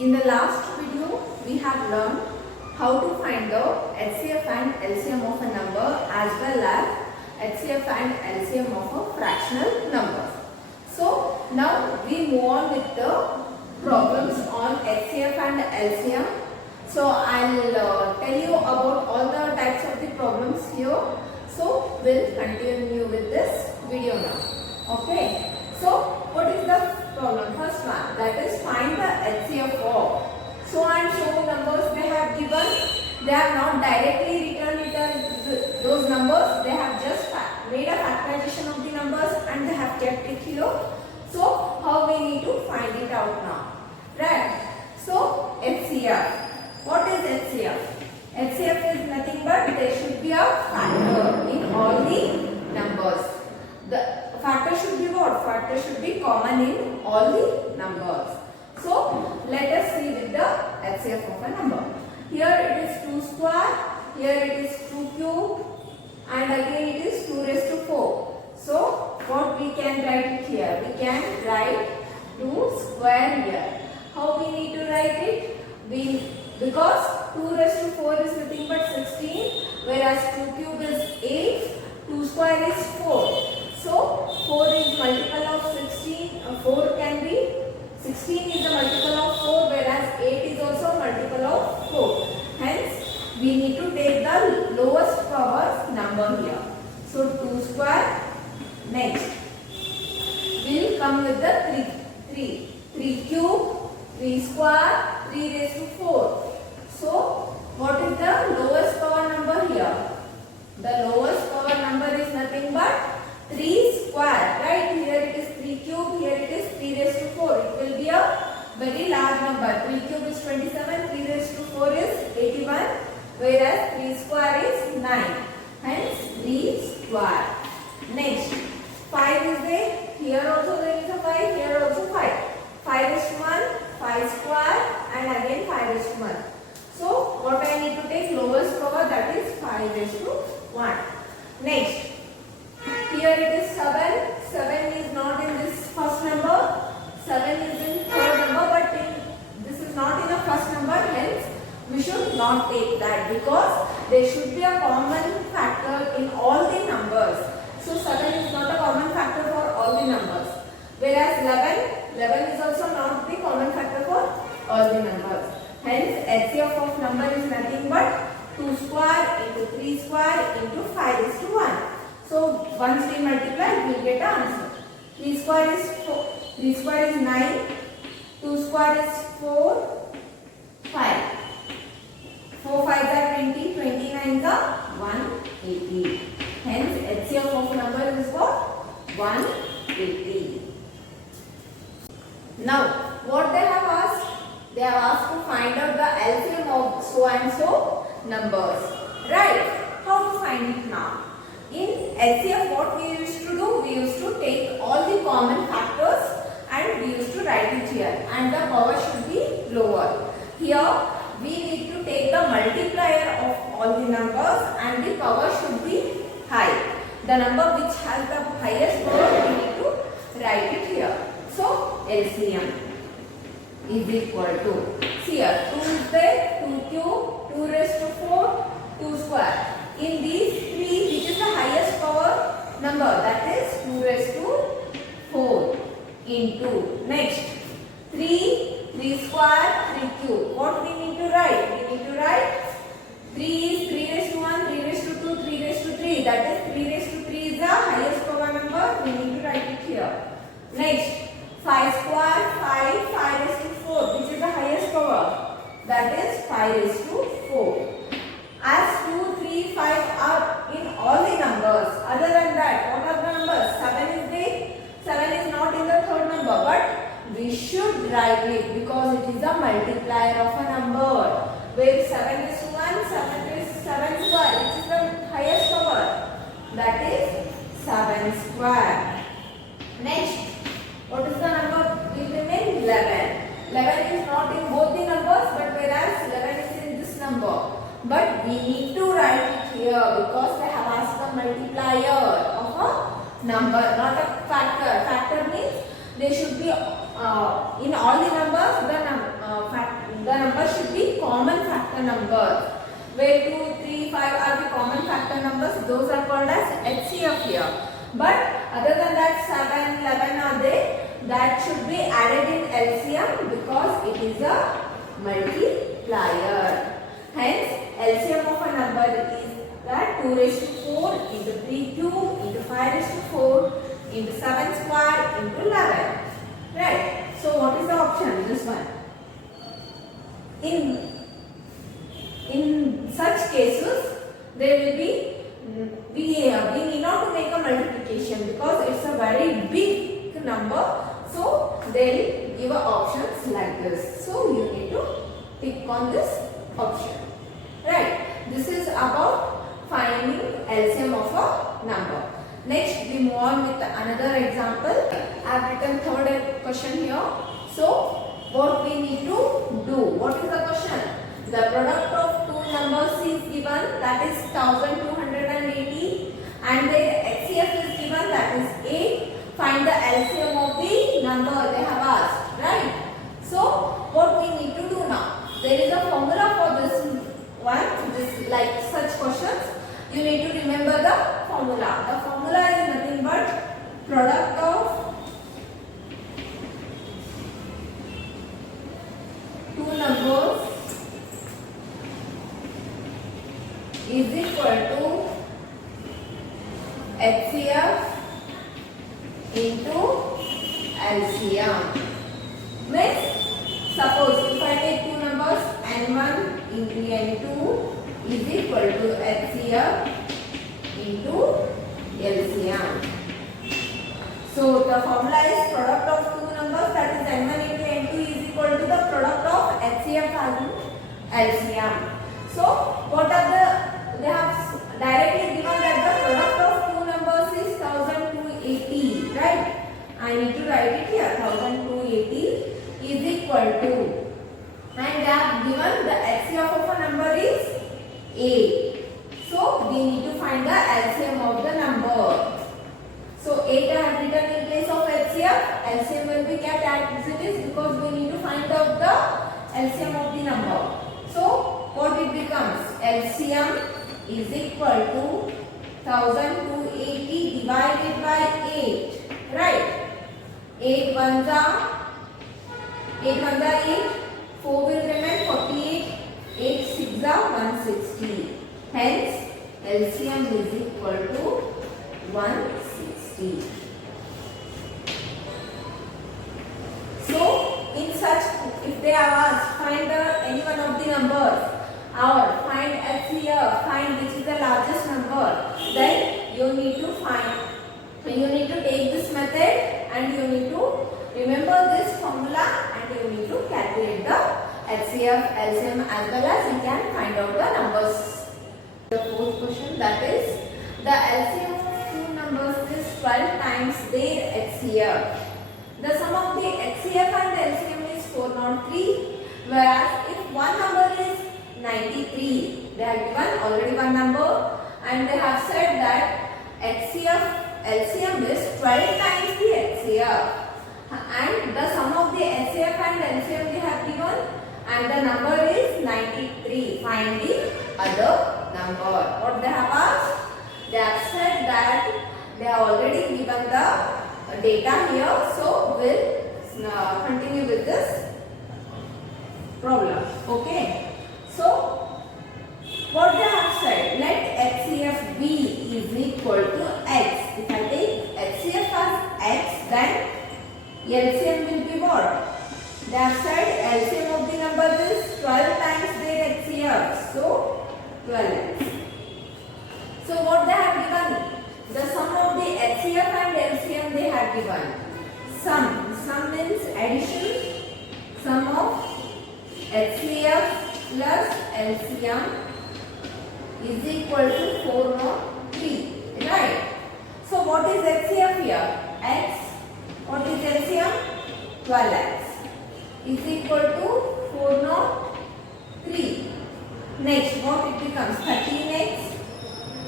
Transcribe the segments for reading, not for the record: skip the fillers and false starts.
In the last video, we have learned how to find the HCF and LCM of a number as well as HCF and LCM of a fractional number. So now we move on with the problems on HCF and LCM. So I'll tell you about all the types of the problems here. So we'll continue with this video now. Okay. So what is the problem? First one, that is find the HCF of. So and so numbers they have given. They have not directly written those numbers. They have just made a factorization of the numbers and they have kept it here. So how we need to find it out now? Right. So HCF. What is HCF? HCF is nothing but there should be a factor in all the numbers. The factor should be what? Factor should be common in all the numbers. So let us see with the HCF of a number. Here it is 2 square, here it is 2 cube, and again it is 2 raised to 4. So what we can write it here? We can write 2 square here. How we need to write it? Because 2 raised to 4 is nothing but 16, whereas 2 cube is 8, 2 square is 4. So 4 is multiple of 16, 4 can be, 16 is a multiple of 4, whereas 8 is also multiple of 4. Hence, we need to take the lowest power number here. So 2 square, next, we will come with the 3 cube, 3 square, 3 raised to 4. So, what is the lowest power number here? The lowest power number is nothing but 3 square, right? Here it is 3 cube, here it is 3 raised to 4. It will be a very large number. 3 cube is 27, 3 raised to 4 is 81, whereas 3 square is 9. Hence 3 square. Next, 5 is there. Here also there is a 5, here also 5. 5 is to 1, 5 square, and again 5 is to 1. So, what I need to take lowest power, that is 5 raised to 1. Next, here it is 7. 7 is not in this first number. 7 is in third number, but this is not in the first number. Hence, we should not take that because there should be a common factor in all the numbers. So 7 is not a common factor for all the numbers. Whereas 11 is also not the common factor for all the numbers. Hence, HCF of number is nothing but 2 square into 3 square into 5 is to 1. So once we multiply, we will get the answer. 3 square is 4. 3 square is 9. 2 square is 4. 5. 4 5 are 20. 29 is 180. Hence HCF of number is what? 180. Now what they have asked? They have asked to find out the LCM of so and so numbers. Right? How to find it now? In HCF, what we used to do, we used to take all the common factors and we used to write it here, and the power should be lower. Here, we need to take the multiplier of all the numbers and the power should be high. The number which has the highest power, we need to write it here. So, LCM is equal to, see here, 2 is there, 2 cube, 2 raised to 4, 2 square. In these three, which is the highest power number? That is 2 raised to 4 into, next, 3 square, 3 cube. What we need to write? We need to write 3 is 3 raised to 1, 3 raised to 2, 3 raised to 3. That is 3 raised to 3 is the highest power number. We need to write it here. Next, 5 square, 5 raised to 4. Which is the highest power? That is 5 raised to 4. As 2, 3, 5 are in all the numbers. Other than that, what are the numbers? 7 is there. 7 is not in the third number, but we should write it because it is a multiplier of a number. Where 7 is to 1, 7 is 7 square. Which is the highest power? That is 7 square. Next, what is the number we remain? 11. 11 is not in both the numbers, but whereas 11 is in this number. But we need to write it here because they have asked the multiplier of a number, not a factor. Factor means they should be in all the numbers, the factor numbers, where 2, 3, 5 are the common factor numbers, those are called as HCF here. But other than that, 7, 11 are there, that should be added in LCM because it is a multiplier. Hence, LCM of a number is that 2 raised to 4 into 3 cube into 5 raised to 4 into 7 square into 11. Right. So what is the option? This one. In such cases, there will be we need not to make a multiplication because it's a very big number. So they will give options like this. So you need to pick on this option. Right. This is about finding LCM of a number. Next, we move on with another example. I have written third question here. So, what we need to do? What is the question? The product of two numbers is given, that is 1280, and the HCF is given, that is 8. Find the LCM of the number they have asked, right? So, what we need to do now? There is a formula for this one. This like such questions. You need to remember the formula. The formula is nothing but product of two numbers is equal to HCF into LCM. Means, suppose if I take two numbers n1 into n2 is equal to HCF into LCM. So the formula is product of two numbers, that is n1 into n2 is equal to the product of HCF and LCM. So what are they have directly given that the product of two numbers is 1280, right? I need to write it here. 1280 is equal to, and they have given the HCF of a number is 8. So we need to find the LCM of the number. So 8 I have written in place of HCF. LCM will be kept as it is because we need to find out the LCM of the number. So what it becomes? LCM is equal to 1280 divided by 8. Right? 8 ones are 8. 4 will remain 48. 8 6 are 160. Hence, LCM is equal to 160. So, in such, if they are asked, find any one of the numbers or find HCF, find which is the largest number, then you need to take this method and you need to remember this formula and you need to calculate the HCF, LCM as well as you can find out the numbers. The fourth question, that is the LCM of two numbers is 12 times their HCF. The sum of the HCF and LCM is 403, whereas if one number is 93, they have given already one number and they have said that LCM is 12 times the HCF. And the sum of the HCF and LCM they have given and the number is 93. Find the other number. What they have asked? They have said that they have already given the data here. So we'll continue with this problem. Okay. So what they have said? Let HCF be is equal to X. If I take HCF as X, then LCM will be what? They have said LCM of the number is 12 times their HCF. So 12x. So what they have given? The sum of the HCF and LCM they have given. Sum means addition. Sum of HCF plus LCM is equal to 403. Right? So what is HCF here? X. What is LCM? 12x is equal to 403. Next, what it becomes? 13x,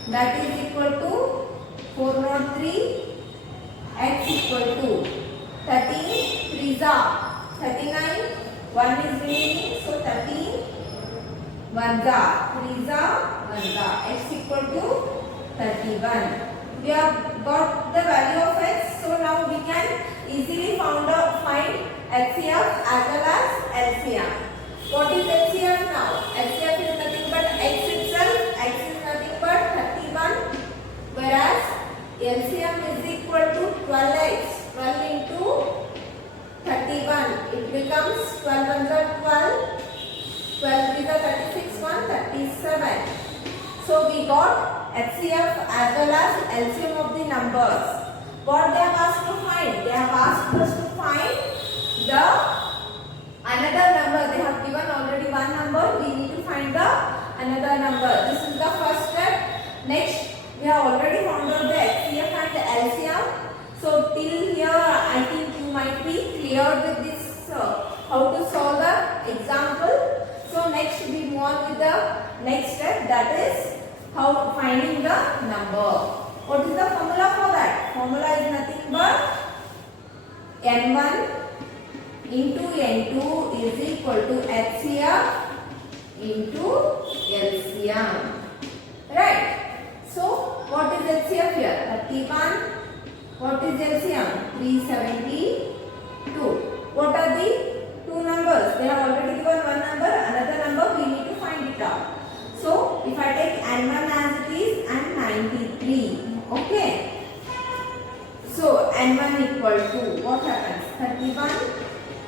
that is equal to 403. X equal to 13, 3 are 39, 1 is remaining, so 13 1 जा, 3 जा, 1 जा, x equal to 31. We have got the value of x, so now we can easily find HCF as well as LCM. What is HCF now? HCF is nothing but x itself. X is nothing but 31, whereas LCM is equal to 12x. 12 into 31, it becomes 12 ones are 12. 12 is a 36, 137. So we got HCF as well as LCM of the numbers. What they have asked to find? They have asked us to find the another number. They have given already one number. We need to find the another number. This is the first step. Next, we have already found out the HCF and the LCM. So till here, I think you might be clear with this how to solve the example. So next we move on with the next step, that is how finding the number. What is the formula for that? Formula is nothing but n1 into n2 is equal to HCF into LCM. Right? So what is HCF here? 31. What is LCM? 372. What are the two numbers? They have already given one number, another number, we need to find it out. So if I take n1 as it is and 93, okay. So n1 equal to what happens? 31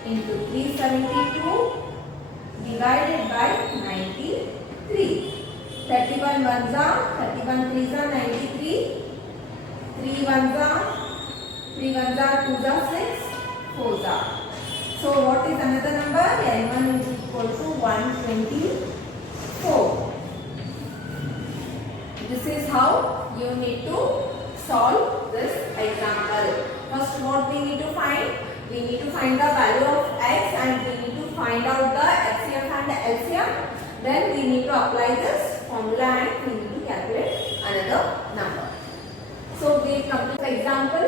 into 372 divided by 93. 31 ones are 31 threes are 93. 3 ones are 2 are 6, 4 are. So what is another number? n1 is equal to 124. This is how you need to solve this example. First, what we need to find? We need to find the value of x and we need to find out the HCF and the LCM. Then we need to apply this formula and we need to calculate another number. So we complete the example.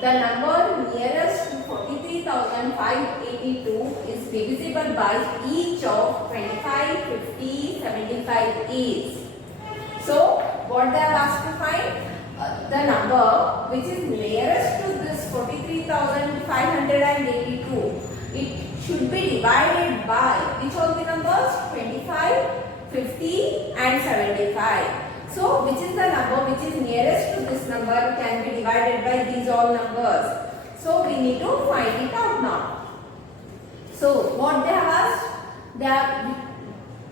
The number nearest to 43,582 is divisible by each of 25, 50, 75 is. So what they have asked to find? The number which is nearest to this 43,582. It should be divided by which all the numbers? 25, 50 and 75. So which is the number which is nearest to this number can be divided by these all numbers. So we need to find it out now. So what they have asked?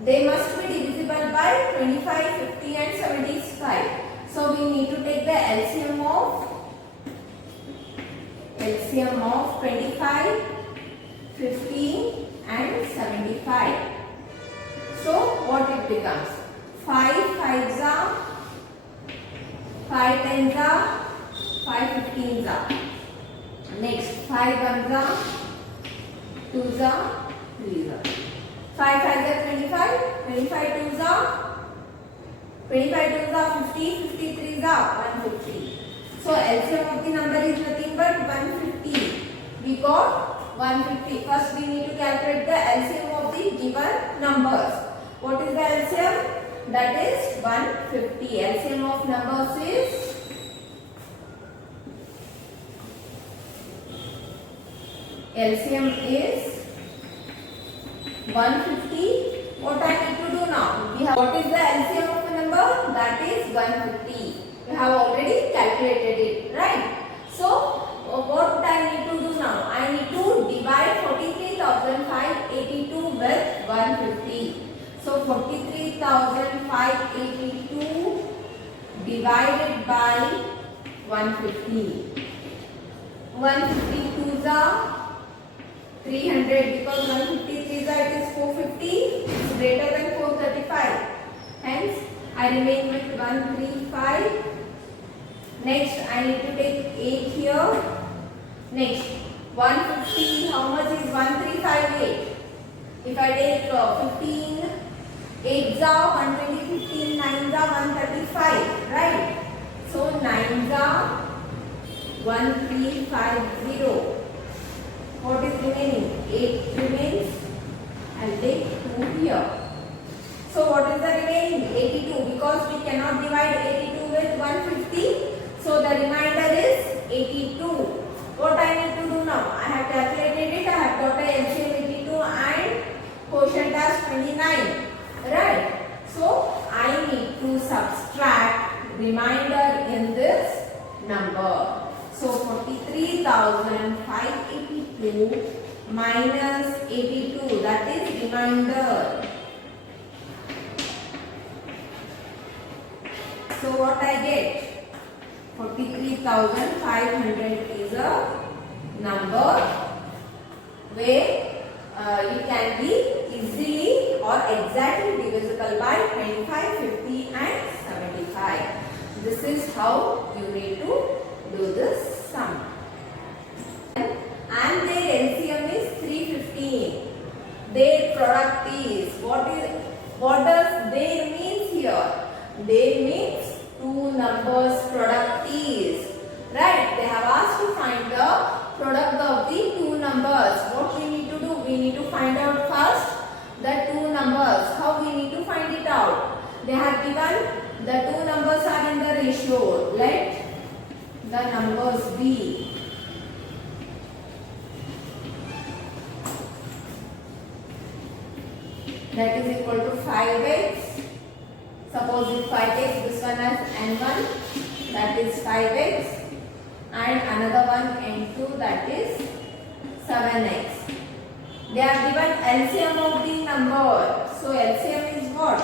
They must be divisible by 25, 50 and 75. So we need to take the LCM of 25, 15 and 75. So what it becomes? 5 5s are 5 10s are 5 15s are. Next 5 1s are 2s are 3s are. 5 5s are 25, 25 2s are 50, 53s are 150. So LCM of the number is nothing but 150. We got 150. First we need to calculate the LCM of the given numbers. What is the LCM? That is 150. LCM of numbers is 150. What I need to do now? What is the LCM of a number? That is 150. We have already calculated it, right? So what I need to do now? I need to divide 43,582 with 150. So 43,582 divided by 150. 152s are 300 because 153s are it is 450. It's greater than 435. Hence I remain with 135. Next I need to take 8 here. Next 150. How much is 1358? If I take 15. 8s are 120, 15, 9s are 135, right? So 9s are 1350. What is remaining? 8 remains. I'll take 2 here. So what is the remaining? 82, because we cannot divide 82 with 150. So the remainder is 82. What I need to do now? I have calculated it. I have got a LCM 82 and quotient as 29. Right? So I need to subtract remainder in this number. So 43,582 minus 82, that is remainder. So what I get? 43,500 is a number where it can be easily or exactly divisible by 25, 50 and 75. This is how you need to do this sum. And their LCM is 315. Their product is, what does they means here? They means two numbers product is. Right? They have asked to find the product of the two numbers. What we need to do? We need to find out first the two numbers. How we need to find it out? They have given the two numbers are in the ratio. Let the numbers be. That is equal to 5x. Suppose if I take this one as n1, that is 5x, and another one n2, that is 7x. They are given LCM of the number. So LCM is what?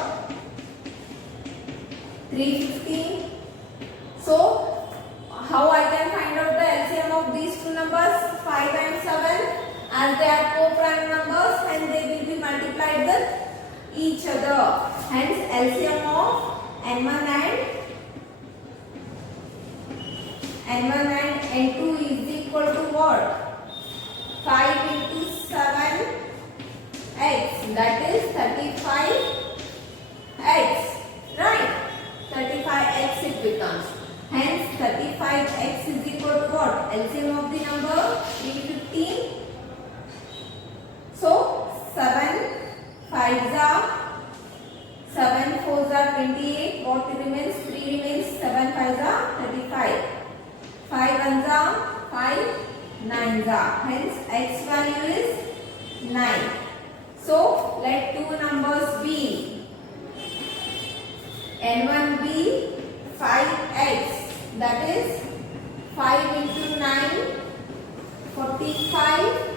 315. So how I can find out the LCM of these two numbers? 5 and 7, as they are co-prime numbers and they will be multiplied with each other. Hence LCM of n1 and n2 is equal to what? 5 into 7x, that is 35x. Right? 35x it becomes. Hence 35x is equal to what? LCM of the number 315. So 7 5s are 7 4s are 28. What remains? 3 remains. 7 5s are 35. 5 1s are 5. 9s are. Hence x value is 9. So let two numbers be. n1 be 5x. That is 5 into 9, 45,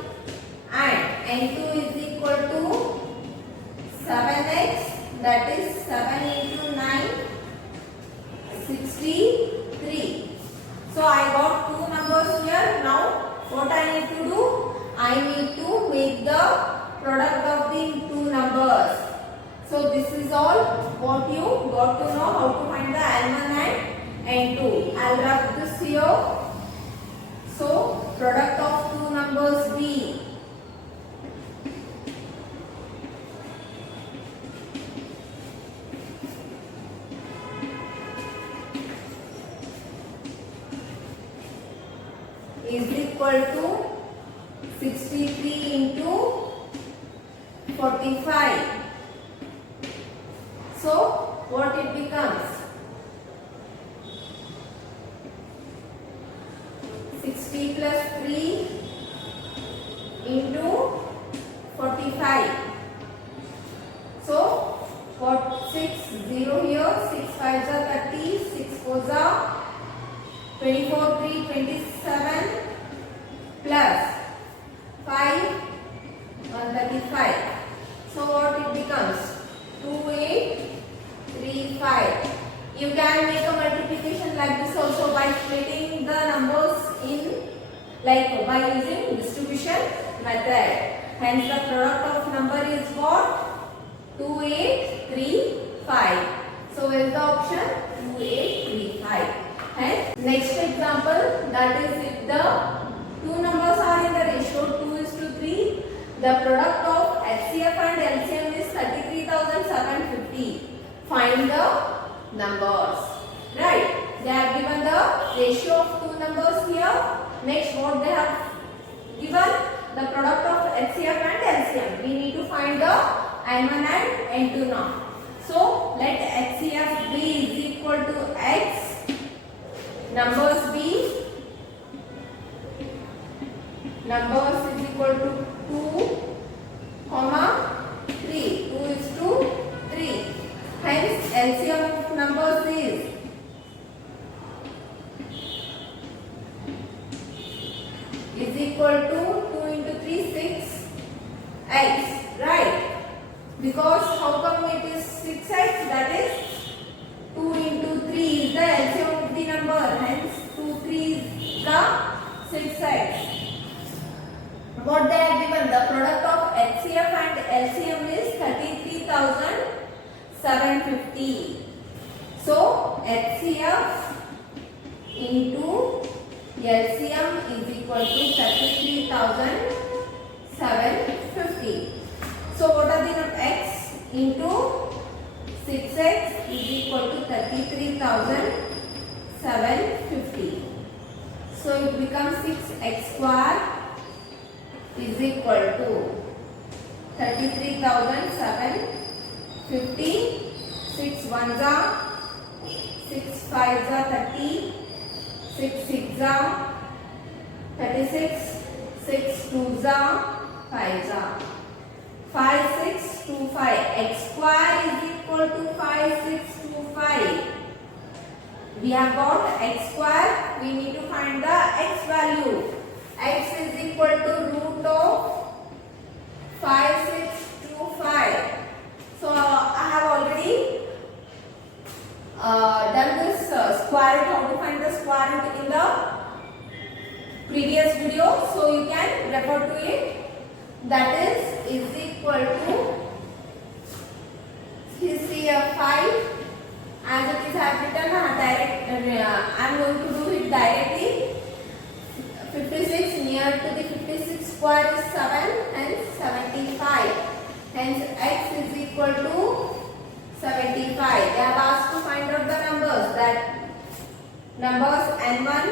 and n2 is equal to 7x, that is 7 into 9, 63. So I got two numbers here. Now what I need to do? I need to make the product of the two numbers. So this is all what you got to know, how to find the n1 and n2. I'll wrap this here. So product of two numbers B. Is equal to 63 into 45. So what it becomes? 60 plus 3 into 45. So what? 6 0 here. 6 5s are 30. 6 4s are 24 3 27 plus 5 135. So what it becomes? 2835. You can make a multiplication like this also by splitting the numbers in, like by using distribution method. Hence the product of number is what? 2835. So where is the option? 2835. And next example, that is if the two numbers are in the ratio 2:3, the product of HCF and LCM is 33,750. Find the numbers. Right? They have given the ratio of two numbers here. Next, what they have given? The product of HCF and LCM. We need to find the n1 and n2 now. So let HCF be is equal to X, numbers be, numbers is equal to 2, comma 3. 2 is to 3. Hence LCM of numbers is equal to 2 into 3, 6 x, right? Because how come it is 6x? That is 2 into 3 is the LCM of the number. Hence 2 3 is the 6x. What they have given, the product of HCF and LCM is 33,750. So HCF into LCM is equal to 33,750. So what are the numbers? X into 6x is equal to 33,750. So it becomes 6x square is equal to 33,750. 6 ones are 6 fives are 30. 6 6 are 36. 6 twos are 5s are 5 6 2 5. X square is equal to 5 6 2 5. We have got x square. We need to find the x value. X is equal to root of 5 6 2 5. So I have already done this square root, how to find the square root in the previous video, so you can refer to it. That is equal to, see 5 as it is I have written direct. I am going to do it directly. 56 near to the 56 square is 7 and 75. Hence x is equal to 75. They have asked to find out the numbers. That numbers n1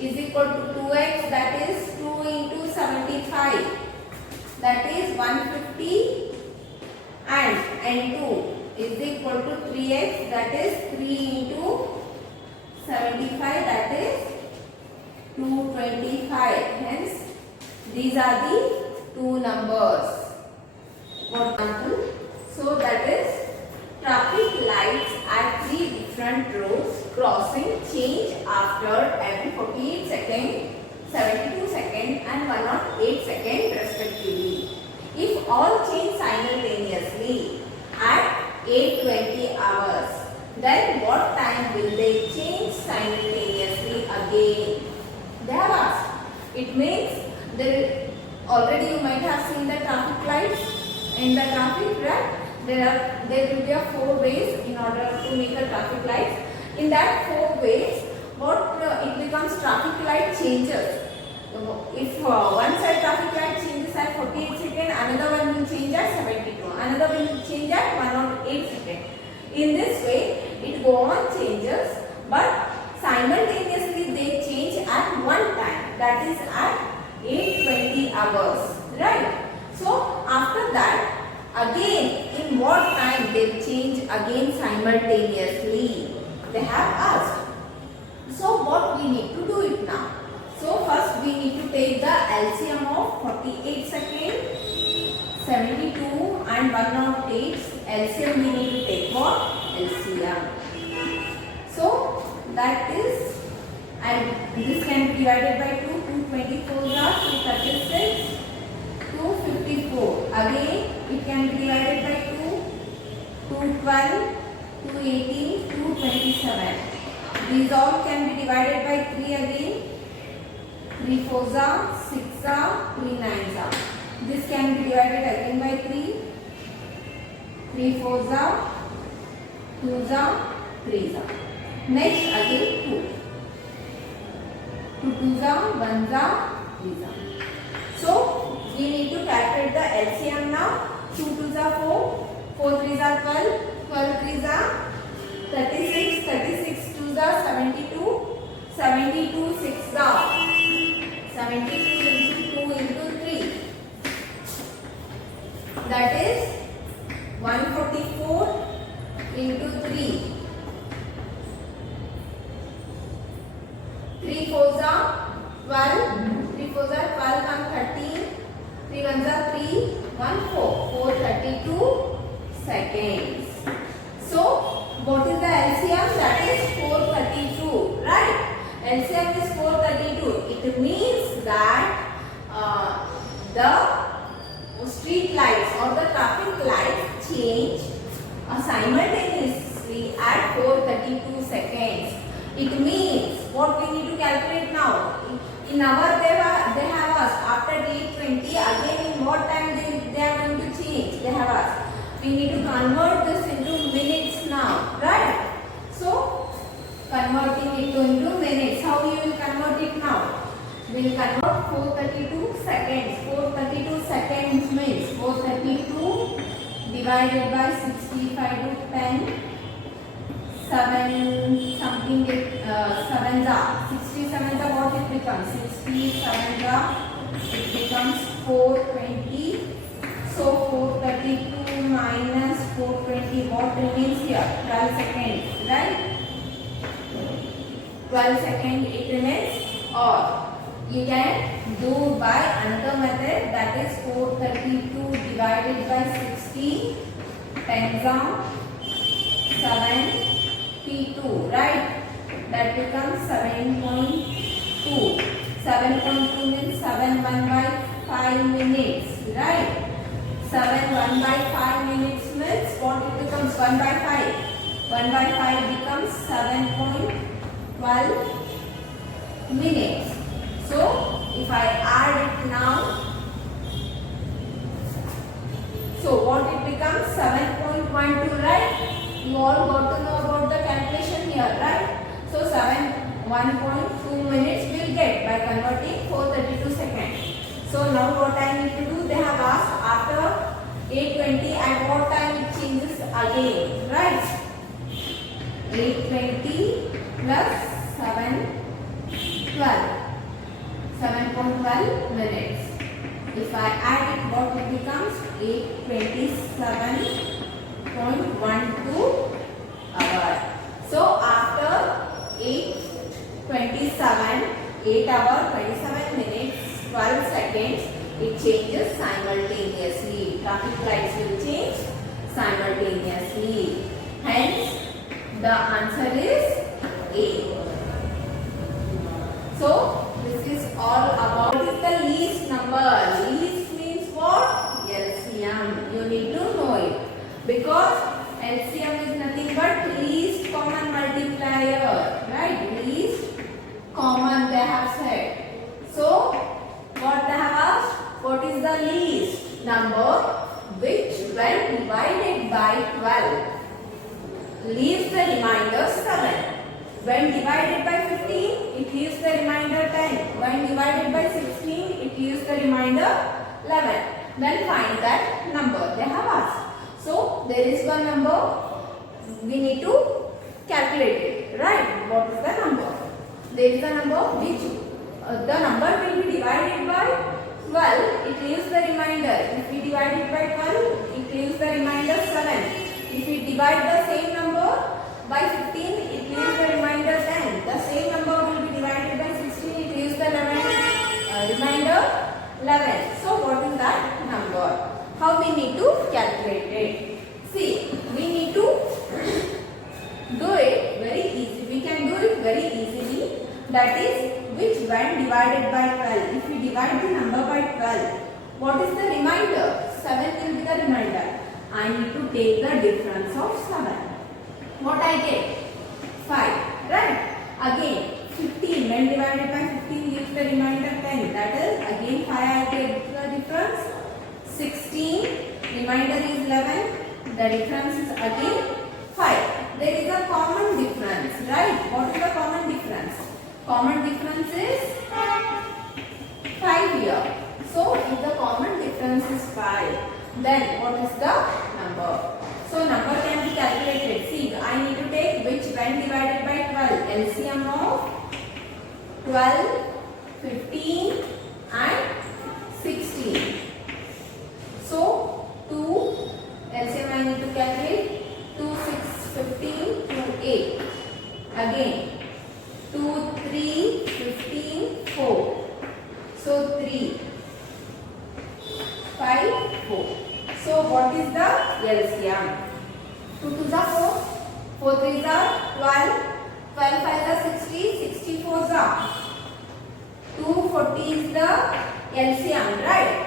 is equal to 2x, that is 2 into 75, that is 150, and n2 is equal to 3x, that is 3 into 75, that is 225. Hence these are the two numbers. For example, so that is traffic lights at 3 different roads crossing change after every 48 seconds, 72 seconds and 108 seconds respectively. If all change simultaneously at 8:20 hours, then what time will they change simultaneously again? They have asked. It means there already you might have seen the traffic lights in the traffic, right? There will be 4 ways in order to make a traffic light. In that 4 ways, it becomes traffic light changes. If one side traffic light changes at 48 seconds, another one will change at 72, another will change at 108 seconds. In this way, it go on changes, but simultaneously they change at one time, that is at 8:20 hours, right? So after that, again, in what time they change again simultaneously? They have asked. So what we need to do it now? So first we need to take the LCM of 48 seconds, 72 and 108. LCM we need to take what? LCM. So that is, and this can be divided by 2. 224 are 236. 254. Again it can be divided by 2. 212, 218, 227. These all can be divided by 3 again. 3 4s are 6 are 3 9s are. This can be divided again by 3. 3 4s are 2s are 3s are. Next again 2. 2 2s are 1s are 3s are. So we need to calculate the LCM now. 2 2s are 4, 4 3s are 12, 12 3s are 36, 36 2s are 72, 72 6s are 72 into 2 into 3. That is 144 into 3. 3 fours are 12. 3 fours are 12 and 13. 3 ones are 3. 1 4. 432 seconds. So what is the LCM? That is 432, right? LCM is 432. It means that the street lights or the traffic lights change simultaneously at 432 seconds. It means what we need to calculate now. In hour they have asked after 8:20 again in what time they are going to change. They have asked. We need to convert this into minutes now, right? So converting it into minutes. How we will convert it now? We will convert 432 seconds. 432 seconds means 432 divided by 65 to 10. 7 something 7s are 67s are what it becomes. 67s are it becomes 420. So 432 minus 420 what remains here? 12 seconds, right? 12 seconds it remains, or you can do by another method, that is 432 divided by 60. 10s are 72, right? That becomes 7.2. 7.2 means 7 1 by 5 minutes, right? 7 1 by 5 minutes means what it becomes? 1 by 5. 1 by 5 becomes 7.12 minutes. So if I add it now, so what it becomes? 7.12, right? You all got to know about the calculation here, right? So 1.2 minutes we will get by converting 432 seconds. So now what I need to do? They have asked after 8:20 at what time it changes again, right? 8:20 plus 7:12. 7.12 minutes. If I add it, what it becomes? 8:27.12 hours. So after 8:27, 8 hours 27 minutes 12 seconds, it changes simultaneously. Traffic lights will change simultaneously. Hence, the answer is A. So this is all about what is the least number. Least means what? LCM. You need to know it because LCM is nothing but least common multiplier, right? Least common they have said. So what they have asked? What is the least number which when divided by 12 leaves the remainder 7? When divided by 15, it leaves the remainder 10. When divided by 16, it leaves the remainder 11. Then find that number they have asked. So there is one number, we need to calculate it, right? What is the number? There is a number which the number will be divided by 12, it leaves the remainder. If we divide it by 12, it leaves the remainder 7. If we divide the same number by 15, it leaves the remainder 10. The same number will be divided by 16, it leaves the remainder 11. So what is that number? How we need to calculate it? See, we need to do it very easy. We can do it very easily. That is, which when divided by 12. If we divide the number by 12, what is the remainder? 7 will be the remainder. I need to take the difference of 7. What I get? 5, right? Again, 15 when divided by 15 gives the remainder 10. That is, again 5 I get the difference. 16, remainder is 11. The difference is again 5. There is a common difference, right? What is the common difference? Common difference is 5 here. So, if the common difference is 5, then what is the number? So, number can be calculated. See, I need to take which when divided by 12. LCM of 12, 15 and 16. So, 2 LCM I need by 4. So what is the LCM? 2 2s are 4, 4 3s are 12, 12 5s are 60, 64s are 240 is the LCM, right?